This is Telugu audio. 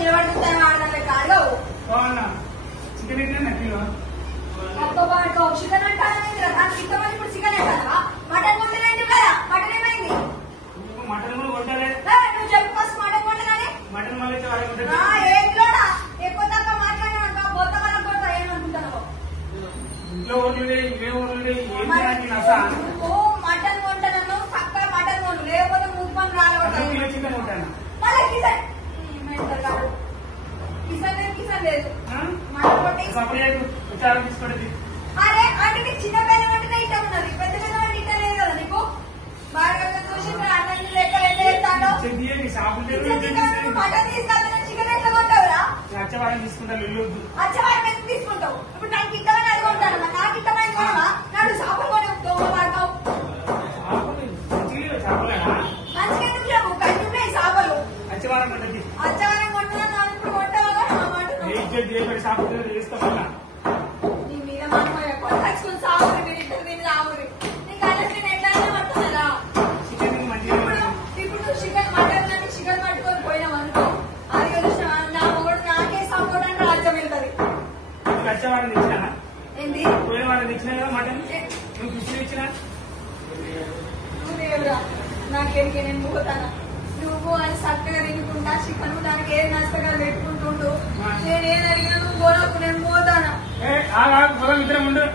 నిలబడుతాను ఆడదాన్ని కాదు చికెన్ ఎట్లా కిలో చికెన్ అంటారా దానికి ఇష్టమని ఇప్పుడు చికెన్ అంటారా మటన్ కొంటానండి కదా మటన్ ఏమైంది మటన్ కూడా కొట్టాలి నువ్వు చెప్పు ఫస్ట్ మటన్ కొంటానని మటన్ మళ్ళీ ఏంట్లోనా ఎక్కువ తక్కువ మాట్లాడినా బొత్త మనం కొడతా ఏమనుకుంటాను ఇంట్లో ఓట్లు ఇవే ఓట్లు మటన్ కొంటాను పక్క మటన్ కొంటు లేకపోతే ముప్పని రాలగొట్టాను చికెన్ కొంటాను మళ్ళీ కిసన్ కిసన్ కిసన్ లేదు మటన్ కొట్టి సపరేట్ విచారం తీసుకోండి అరే అంటే నీకు చిన్న పెద్ద వంటనే ఇష్టం ఉన్నది పెద్ద పెద్ద వంట ఇష్టం లేదు కదా నీకు బాగా చూసి అన్నం లెక్కలు ఎట్లా చెప్తాను మటన్ తీసుకెళ్తాను చికెన్ ఎట్లా కొంటావురా అచ్చవారం తీసుకుంటాను అచ్చవారం ఎందుకు తీసుకుంటావు ఇప్పుడు నాకు ఇష్టమైన అది కొంటాను నాకు ఇష్టమైన కొనవా నాడు చేపలు కొని వాడతావు మంచిగా ఎందుకు లేవు కట్టి ఉన్నాయి చేపలు అచ్చవారం అచ్చవారం కొంటున్నాను ఇప్పుడు కొంటావా చేపలు తీసుకోవాలా నీ మీద మనం కొట్టచ్చుకుని సాగురి మీరు ఇద్దరు తిని సాగురి నీకు అలా నేను ఎట్లా పడుతున్నదా ఇప్పుడు నువ్వు చికెన్ మటన్ కానీ చికెన్ పట్టుకొని పోయినావు అనుకో అది నా మొగడు నాకే సపోర్ట్ అంటే రాజ్యం వెళ్తుంది వచ్చేవాడిని ఇచ్చినా ఏంది పోయిన వాడిని ఇచ్చినా కదా మటన్ నువ్వు ఫిష్ ఇచ్చినా నువ్వు దేవుడా నాకేడికి నేను పోతాను నువ్వు అది చక్కగా తినుకుంటా చికెన్ దానికి ఏది నచ్చగా పెట్టుకుంటుండు నేను ఏది అడిగినా నువ్వు పోలకు నేను పోతాను ఇద్దరం ఉండు